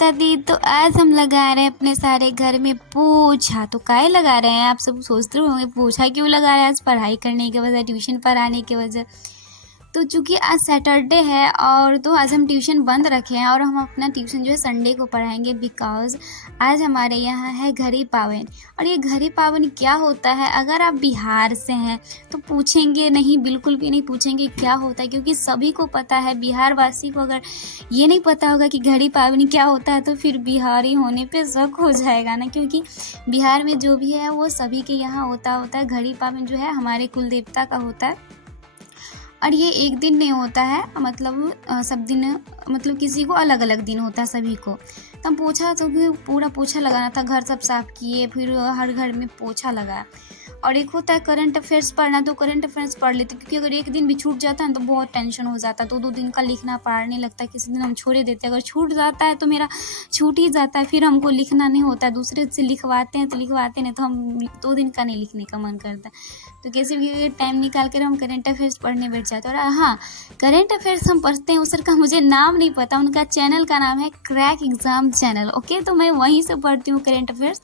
माता दी। तो आज हम लगा रहे हैं अपने सारे घर में पोछा। तो काहे लगा रहे हैं, आप सब सोचते होंगे पोछा क्यों लगा रहे हैं। आज पढ़ाई करने की वजह, ट्यूशन पढ़ाने की वजह। तो चूँकि आज सैटरडे है और तो आज हम ट्यूशन बंद रखे हैं और हम अपना ट्यूशन जो है संडे को पढ़ाएंगे, बिकॉज़ आज हमारे यहाँ है घड़ी पावन। और ये घड़ी पावन क्या होता है, अगर आप बिहार से हैं तो पूछेंगे नहीं, बिल्कुल भी नहीं पूछेंगे क्या होता है, क्योंकि सभी को पता है। बिहार वासी को अगर ये नहीं पता होगा कि घड़ी पावन क्या होता है तो फिर बिहारी होने पे शक हो जाएगा ना, क्योंकि बिहार में जो भी है वो सभी के यहाँ होता है। घड़ी पावन जो है हमारे कुल देवता का होता है और ये एक दिन नहीं होता है, मतलब सब दिन, मतलब किसी को अलग अलग दिन होता है सभी को। तो हम पोछा, तो पूरा पोछा लगाना था, घर सब साफ़ किए, फिर हर घर में पोछा लगाया। और एक होता है करंट अफेयर्स पढ़ना, तो करंट अफेयर्स पढ़ लेते, क्योंकि अगर एक दिन भी छूट जाता है तो बहुत टेंशन हो जाता है। 2-2 दिन का लिखना पढ़ने लगता है, किसी दिन हम छोड़े देते हैं। अगर छूट जाता है तो मेरा छूट ही जाता है, फिर हमको लिखना नहीं होता है, दूसरे से लिखवाते हैं तो लिखवाते नहीं, तो हम 2 दिन का नहीं लिखने का मन करता है। तो कैसे भी टाइम निकाल कर हम करंट अफेयर्स पढ़ने बैठ जाते हैं। और हाँ, करंट अफेयर्स हम पढ़ते हैं, उस सर का मुझे नाम नहीं पता, उनका चैनल का नाम है क्रैक एग्ज़ाम चैनल। ओके, तो मैं वहीं से पढ़ती हूँ करंट अफेयर्स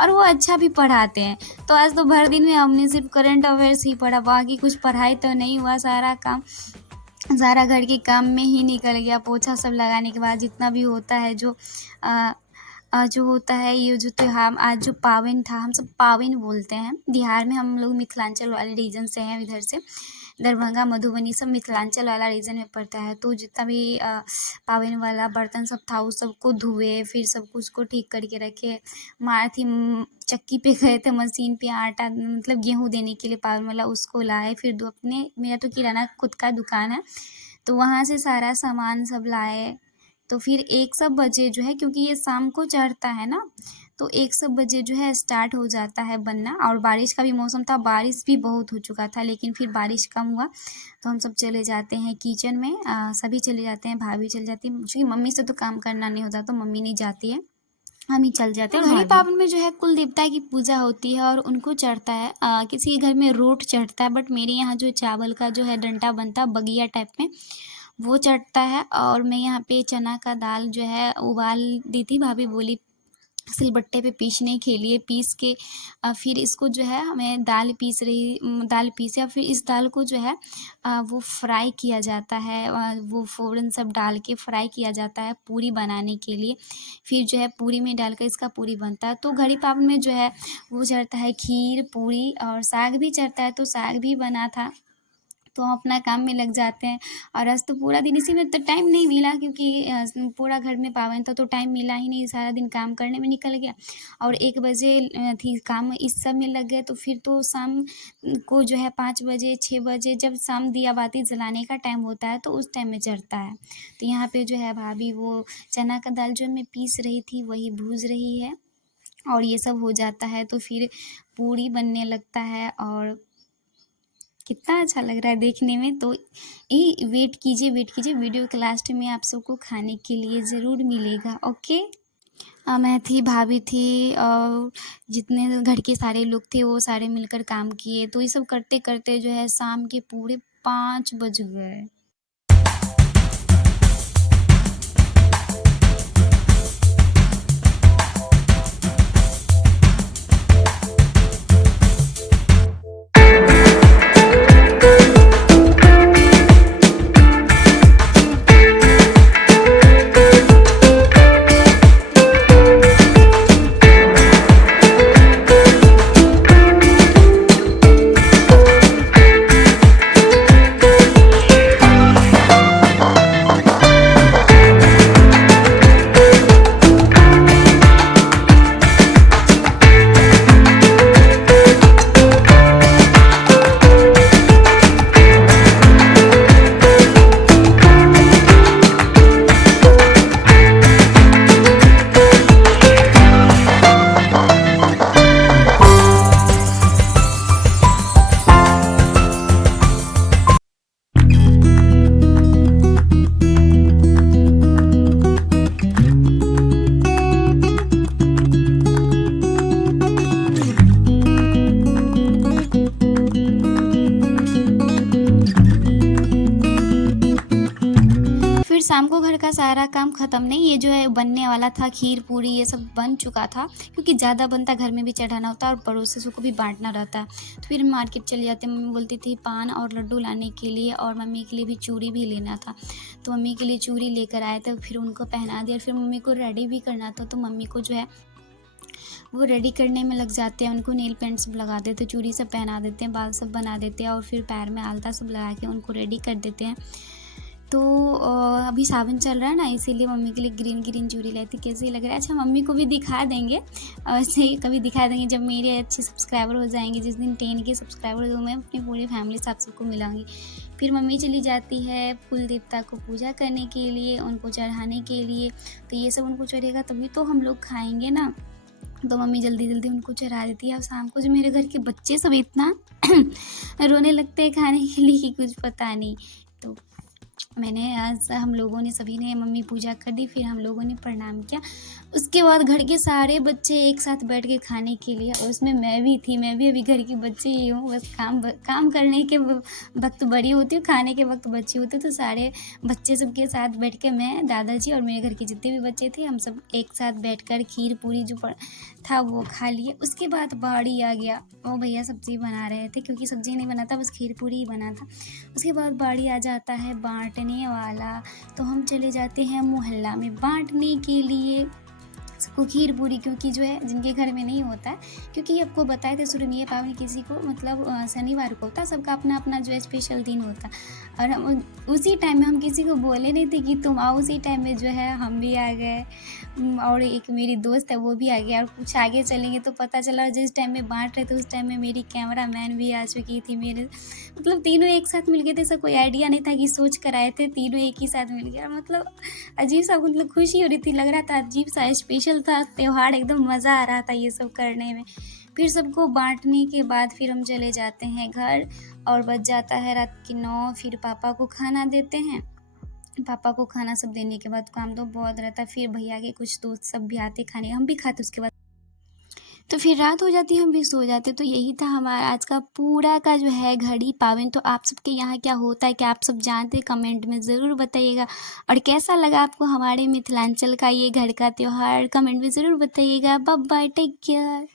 और वो अच्छा भी पढ़ाते हैं। तो आज तो भर दिन में हमने सिर्फ करंट अफेयर्स ही पढ़ा, बाकी कुछ पढ़ाई तो नहीं हुआ। सारा काम, सारा घर के काम में ही निकल गया। पोछा सब लगाने के बाद जितना भी होता है, जो होता है, ये जो त्योहार आज जो पावन था, हम सब पावन बोलते हैं। बिहार में हम लोग मिथिलांचल वाले रीजन से हैं, इधर से दरभंगा, मधुबनी सब मिथिलांचल वाला रीजन में पड़ता है। तो जितना भी पावन वाला बर्तन सब था उस सबको धुए, फिर सब कुछ को ठीक करके रखे। चक्की पे गए थे, मशीन पे आटा, मतलब गेहूँ देने के लिए पावन वाला, उसको लाए। फिर मेरा तो किराना खुद का दुकान है, तो वहाँ से सारा सामान सब लाए। तो फिर 1 सब बजे जो है, क्योंकि ये शाम को चढ़ता है ना, तो 1 सब बजे जो है स्टार्ट हो जाता है बनना। और बारिश का भी मौसम था, बारिश भी बहुत हो चुका था, लेकिन फिर बारिश कम हुआ तो हम सब चले जाते हैं किचन में। सभी चले जाते हैं, भाभी चली जाती है, क्योंकि मम्मी से तो काम करना नहीं होता, तो मम्मी नहीं जाती है, हम ही चल जाते हैं। घड़ी पावन में जो है कुल देवता की पूजा होती है और उनको चढ़ता है। किसी के घर में रोट चढ़ता है, बट मेरे यहाँ जो चावल का जो है डंटा बनता है बगिया टाइप में, वो चढ़ता है। और मैं यहाँ पे चना का दाल जो है उबाल दी थी, भाभी बोली सिलबट्टे पे पीसने के लिए, पीस के फिर इसको जो है हमें दाल पीसे, और फिर इस दाल को जो है वो फ्राई किया जाता है, वो फ़ौरन सब डाल के फ्राई किया जाता है पूरी बनाने के लिए। फिर जो है पूरी में डालकर इसका पूरी बनता है। तो घड़ी पावन में जो है वो चढ़ता है खीर, पूरी और साग भी चढ़ता है, तो साग भी बना था। तो हम अपना काम में लग जाते हैं। और आज तो पूरा दिन इसी में तो टाइम नहीं मिला, क्योंकि पूरा घर में पावन था तो टाइम मिला ही नहीं, सारा दिन काम करने में निकल गया। और 1 बजे थी काम, इस सब में लग गए। तो फिर तो शाम को जो है 5 बजे 6 बजे जब शाम दिया बाती जलाने का टाइम होता है तो उस टाइम में चढ़ता है। तो यहाँ पे जो है भाभी वो चना का दाल जो मैं पीस रही थी वही भूज रही है, और ये सब हो जाता है तो फिर पूरी बनने लगता है। और कितना अच्छा लग रहा है देखने में। तो ये वेट कीजिए, वीडियो के लास्ट में आप सबको खाने के लिए ज़रूर मिलेगा। ओके, मैं थी, भाभी थी, और जितने घर के सारे लोग थे वो सारे मिलकर काम किए। तो ये सब करते करते जो है शाम के पूरे 5 बज गए। शाम को घर का सारा काम ख़त्म नहीं, ये जो है बनने वाला था, खीर पूरी ये सब बन चुका था, क्योंकि ज़्यादा बनता घर में भी चढ़ाना होता है और पड़ोसियों को भी बांटना रहता है। तो फिर मार्केट चले जाते, मम्मी बोलती थी पान और लड्डू लाने के लिए, और मम्मी के लिए भी चूड़ी भी लेना था। तो मम्मी के लिए चूड़ी लेकर आए थे, फिर उनको पहना दिया, फिर मम्मी को रेडी भी करना था। तो मम्मी को जो है वो रेडी करने में लग जाते हैं, उनको नेल पेंट सब लगा देते हैं, चूड़ी सब पहना देते हैं, बाल सब बना देते हैं, और फिर पैर में आलता सब लगा के उनको रेडी कर देते हैं। तो अभी सावन चल रहा है ना, इसीलिए मम्मी के लिए ग्रीन ग्रीन चूड़ी लाई थी। कैसे लग रहा है? अच्छा, मम्मी को भी दिखा देंगे, ऐसे ही कभी दिखा देंगे जब मेरे अच्छे सब्सक्राइबर हो जाएंगे। जिस दिन 10 के सब्सक्राइबर हो, मैं अपनी पूरी फैमिली से आप सबको मिलाऊंगी। फिर मम्मी चली जाती है कुल देवता को पूजा करने के लिए, उनको चढ़ाने के लिए। तो ये सब उनको चढ़ेगा तभी तो हम लोग खाएंगे ना। तो मम्मी जल्दी जल्दी उनको चढ़ा देती है। और शाम को जो मेरे घर के बच्चे सब इतना रोने लगते हैं खाने के लिए कि कुछ पता नहीं। तो मैंने आज हम लोगों ने सभी ने मम्मी पूजा कर दी, फिर हम लोगों ने प्रणाम किया। उसके बाद घर के सारे बच्चे एक साथ बैठ के खाने के लिए, और उसमें मैं भी थी। मैं भी अभी घर की बच्ची ही हूँ, बस काम करने के वक्त बड़ी होती हूँ, खाने के वक्त बच्ची होती हूँ। तो सारे बच्चे सब के साथ बैठ के मैं, दादाजी और मेरे घर के जितने भी बच्चे थे, हम सब एक साथ बैठकर खीर पूरी जो था वो खा लिए। उसके बाद बाड़ी आ गया, वो भैया सब्ज़ी बना रहे थे, क्योंकि सब्ज़ी नहीं बना था, बस खीर पूरी ही बना था। उसके बाद बाड़ी आ जाता है बांटने वाला। तो हम चले जाते हैं मोहल्ला में बांटने के लिए सबको खीर पूरी, क्योंकि जो है जिनके घर में नहीं होता है, क्योंकि आपको बताए थे शुरू में ये पावन किसी को मतलब शनिवार को होता है, सबका अपना अपना जो है स्पेशल दिन होता है। और हम उसी टाइम में हम किसी को बोले नहीं थे कि तुम आओ, उसी टाइम में जो है हम भी आ गए, और एक मेरी दोस्त है वो भी आ गया। और कुछ आगे चलेंगे तो पता चला जिस टाइम में बांट रहे थे उस टाइम में मेरी कैमरा मैन भी आ चुकी थी। मेरे मतलब तीनों एक साथ मिल गए थे, ऐसा कोई आइडिया नहीं था कि सोच कर आए थे, तीनों एक ही साथ मिल गया। मतलब अजीब सा, मतलब खुशी हो रही थी, लग रहा था अजीब सा स्पेशल था त्यौहार, एकदम मज़ा आ रहा था ये सब करने में। फिर सबको बांटने के बाद फिर हम चले जाते हैं घर, और बज जाता है रात की 9। फिर पापा को खाना देते हैं। पापा को खाना सब देने के बाद काम तो बहुत रहता है, फिर भैया के कुछ दोस्त सब भी आते खाने, हम भी खाते उसके बाद। तो फिर रात हो जाती, हम भी सो जाते। तो यही था हमारा आज का पूरा का जो है घड़ी पावन। तो आप सबके यहाँ क्या होता है, क्या आप सब जानते हैं? कमेंट में ज़रूर बताइएगा। और कैसा लगा आपको हमारे मिथिलांचल का ये घर का त्यौहार, कमेंट में ज़रूर बताइएगा। Bye bye, take care.